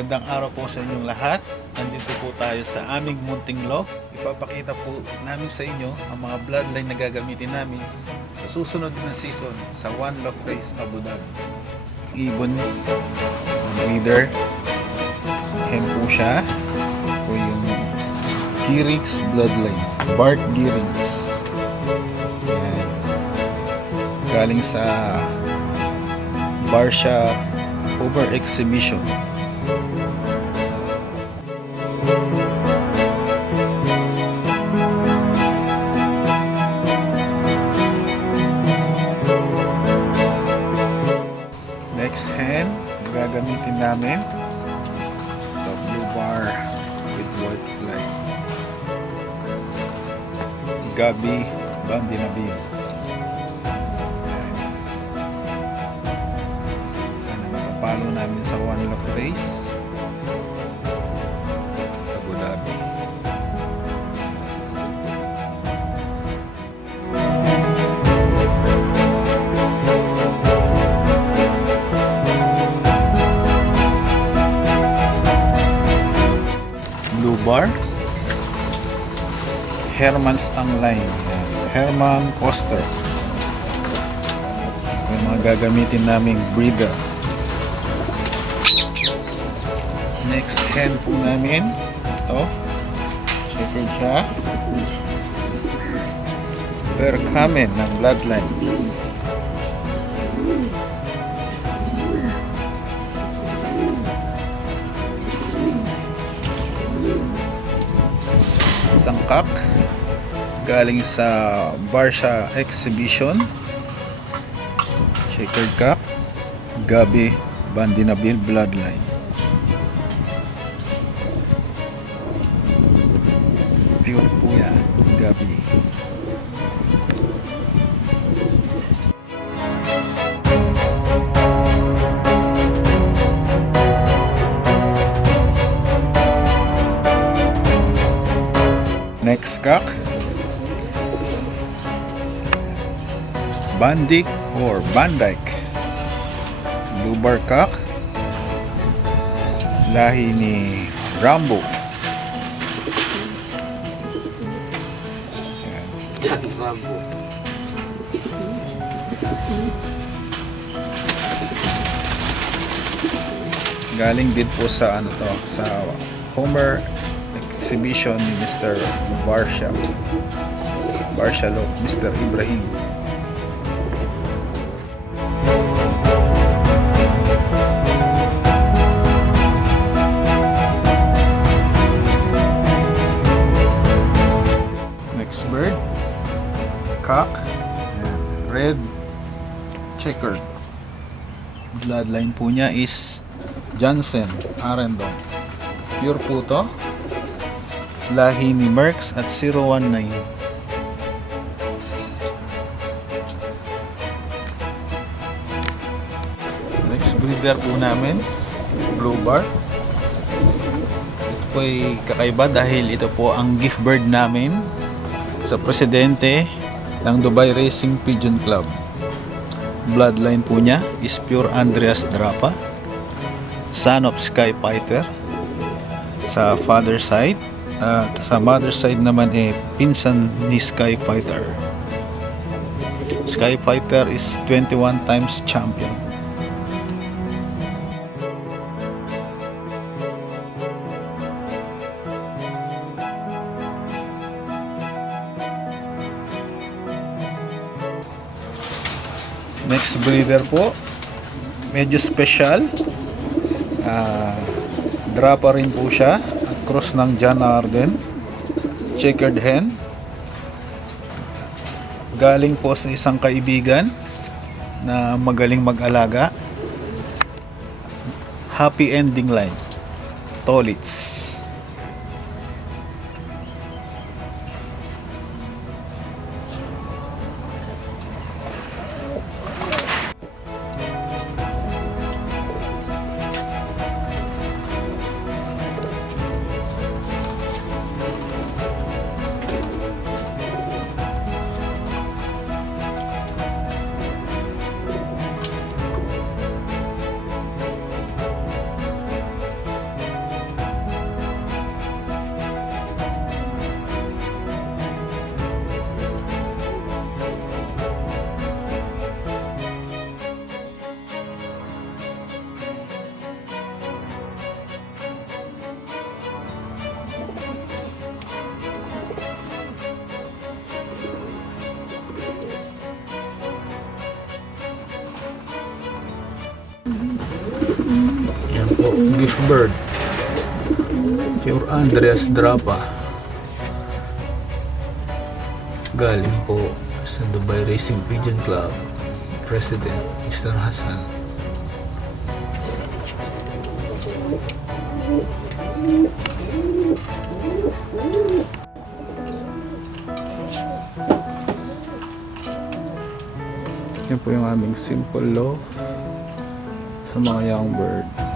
Magandang araw po sa inyong lahat. Nandito po tayo sa aming munting loft. Ipapakita po namin sa inyo ang mga bloodline na gagamitin namin sa susunod na season sa One Loft Race Abu Dhabi. Ibon, leader, hen po siya. Po yung Geerinckx bloodline. Bart Geerinckx. Yan. Galing sa Barsha Over Exhibition. Next hen na gagamitin namin, the blue bar with white flag, Gabi Vandenabeele. Sana makapalo namin sa One Loft Race Abu Dhabi. Blue bar, Heremans ang line, Hereman-Ceuters. Yung mga gagamitin naming breeder. Next hen po namin, ito, checker siya, Heremans ng bloodline. Sangkak galing sa Barsha Exhibition, checkered cock, Gabi Vandenabeele bloodline. Pure po yan, Gabi. Next cock, Dyck or Dyck, blue bar cock, lahi ni Rambo. Yan, Rambo. Galing din po sa ano to, sa Homer exhibition ni Mr. Barsha Loft, Mr. Ibrahim. Next bird, cock, and red checkered. Bloodline po niya is Janssen, Aarden. Pure po to. Lahi ni Merx at 019. Next breeder po namin, blue bar. Ito po ay kakaiba dahil ito po ang gift bird namin sa presidente ng Dubai Racing Pigeon Club. Bloodline po niya is pure Andreas Drapa, son of Skywalker sa father side. Sa mother side naman pinsan ni Skywalker. Skywalker is 21 times champion. Next breeder po, medyo special. Drapa rin po siya. Cross ng Aarden, checkered hen, galing po sa isang kaibigan na magaling mag-alaga. Happy ending line, Tolits. gift bird. Pure Andreas Drapa. Galing po sa Dubai Racing Pigeon Club. President Mr Hassan. Yan po yung aming simple loft sa mga young bird.